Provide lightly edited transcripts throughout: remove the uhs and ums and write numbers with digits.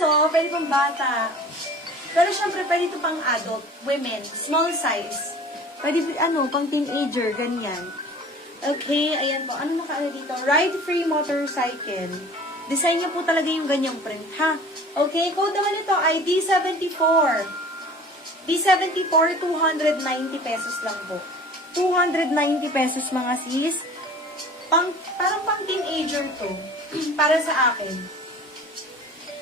So, pwede pang bata. Pero syempre, pwede ito pang adult, women, small size. Pwede, pang teenager, ganyan. Okay, ayan po. Ano nakaano dito? Ride-free motorcycle. Design niya po talaga yung ganyang print, ha? Okay, code naman ito ay D74. D74, 290 pesos lang po. 290 pesos mga sis. Parang pang teenager to. Para sa akin.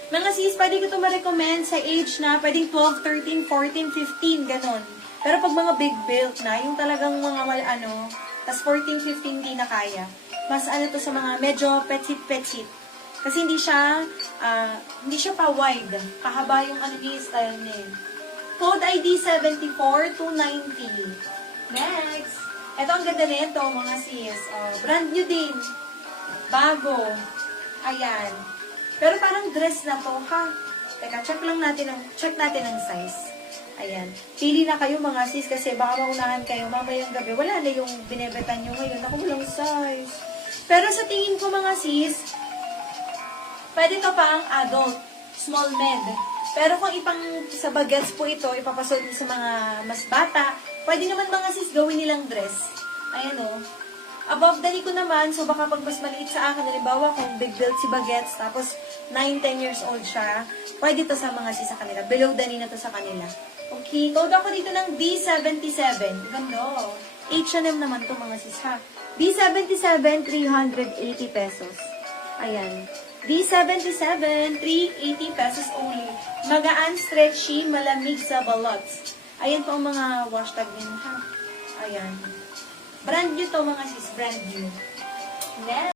Mga sis, pwede ko ito ma-recommend sa age na pwedeng 12, 13, 14, 15, ganon. Pero pag mga big build na, yung talagang mga tas 14, 15 di na kaya. Mas to sa mga medyo petite. Kasi hindi siya pa wide. Kahaba yung style niya. Code ID 74, 290. Next. Ito ang ganda nito, mga sis. Brand new din. Bago. Ayan. Pero parang dress na to, ha? Teka, check natin ang size. Ayan. Pili na kayo mga sis kasi baka maunahan kayo mamayang gabi. Wala na yung binebetan nyo ngayon. Ako walang size. Pero sa tingin ko mga sis, pwede to pa ang adult, small med. Pero kung sa bagets po ito, ipapasok sa mga mas bata, pwede naman mga sis gawin nilang dress. Ayan o. Above the knee ko naman, so baka pag mas maliit sa akin, halimbawa kung big build si Bagets, tapos 9-10 years old siya, pwede to sa mga sis sa kanila. Below the knee na to sa kanila. Okay, code ako dito ng D77. Ganda. H&M naman to mga sis ha. D77, 380 pesos. Ayan. D77, 380 pesos only. Magaan, stretchy, malamig sa balots. Ayan po ang mga wash tag din ha. Ayan. Brand new to mga sis, brand new. Next.